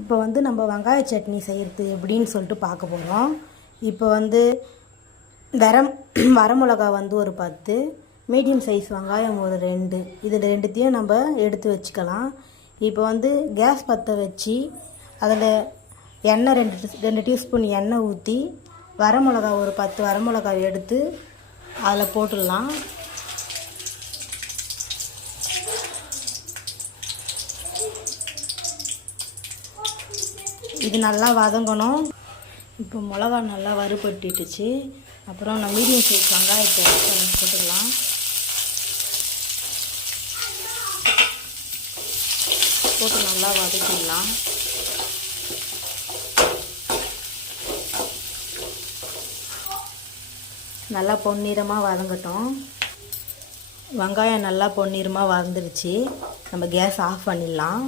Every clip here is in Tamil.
இப்போ வந்து நம்ம வெங்காய சட்னி செய்கிறது எப்படின்னு சொல்லிட்டு பார்க்க போகிறோம் இப்போ வந்து வரம் வரமிளகா வந்து ஒரு பத்து மீடியம் சைஸ் வெங்காயம் ஒரு ரெண்டு. இது ரெண்டுத்தையும் நம்ம எடுத்து வச்சுக்கலாம். இப்போ வந்து கேஸ் பற்ற வச்சு அதில் எண்ணெய் ரெண்டு ரெண்டு டீஸ்பூன் எண்ணெய் ஊற்றி வரமிளகா ஒரு பத்து வரமிளகா எடுத்து அதில் போட்டுடலாம். இது நல்லா வதங்கணும். இப்போ மிளகா நல்லா வறுபட்டுட்டுச்சு அப்புறம் நான் மீடியம் சைஸ் வெங்காயத்தை போட்டுக்கலாம் போட்டு நல்லா வதக்கிடலாம். நல்லா பொன்னிறமாக வதங்கட்டும். வெங்காயம் நல்லா பொன்னிறமாக வதந்துருச்சு நம்ம கேஸ் ஆஃப் பண்ணிடலாம்.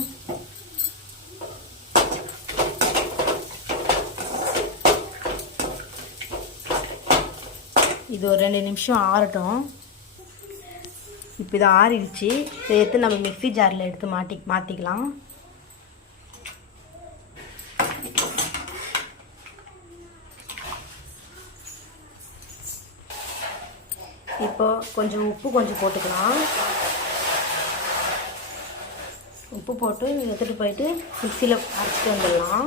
இது ஒரு ரெண்டு நிமிஷம் ஆறட்டும். இப்போ இது ஆறிடுச்சு. இதை எடுத்து நம்ம மிக்ஸி ஜாரில் எடுத்து மாட்டி மாற்றிக்கலாம் இப்போ கொஞ்சம் உப்பு கொஞ்சம் போட்டுக்கலாம். உப்பு போட்டு எடுத்துகிட்டு போயிட்டு மிக்சியில் அரைச்சிட்டு வந்துடலாம்.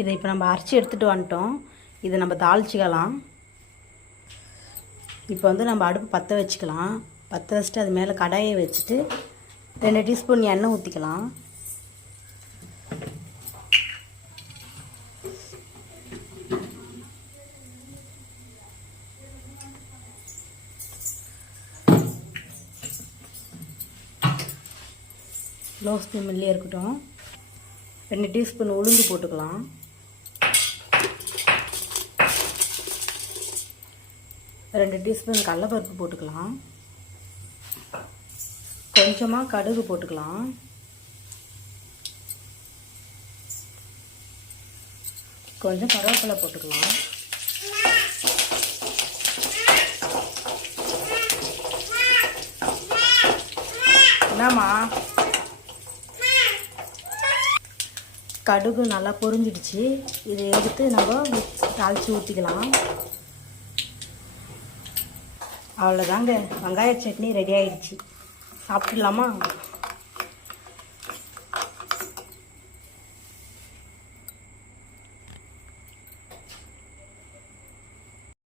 இதை இப்போ நம்ம அரைச்சி எடுத்துகிட்டு வந்துட்டோம். இதை நம்ம தாளிச்சிக்கலாம். இப்போ வந்து நம்ம அடுப்பு பற்ற வச்சுக்கலாம். பற்ற வச்சுட்டு அது மேலே கடாயை வச்சுட்டு ரெண்டு டீஸ்பூன் எண்ணெய் ஊற்றிக்கலாம் லோ ஸ்பீன்லேயே இருக்கட்டும். ரெண்டு டீஸ்பூன் உளுந்து போட்டுக்கலாம். ரெண்டு டீஸ்பூன் கடலப்பருப்பு போட்டுக்கலாம். கொஞ்சமாக கடுகு போட்டுக்கலாம். கொஞ்சம் கருவேப்பிலை போட்டுக்கலாம். என்னம்மா? கடுகு நல்லா பொரிஞ்சிடுச்சு. இதை எடுத்து நம்ம தாளித்து ஊற்றிக்கலாம் அவ்வளோதாங்க வெங்காய சட்னி ரெடி ஆயிடுச்சு. சாப்பிட்லாமா?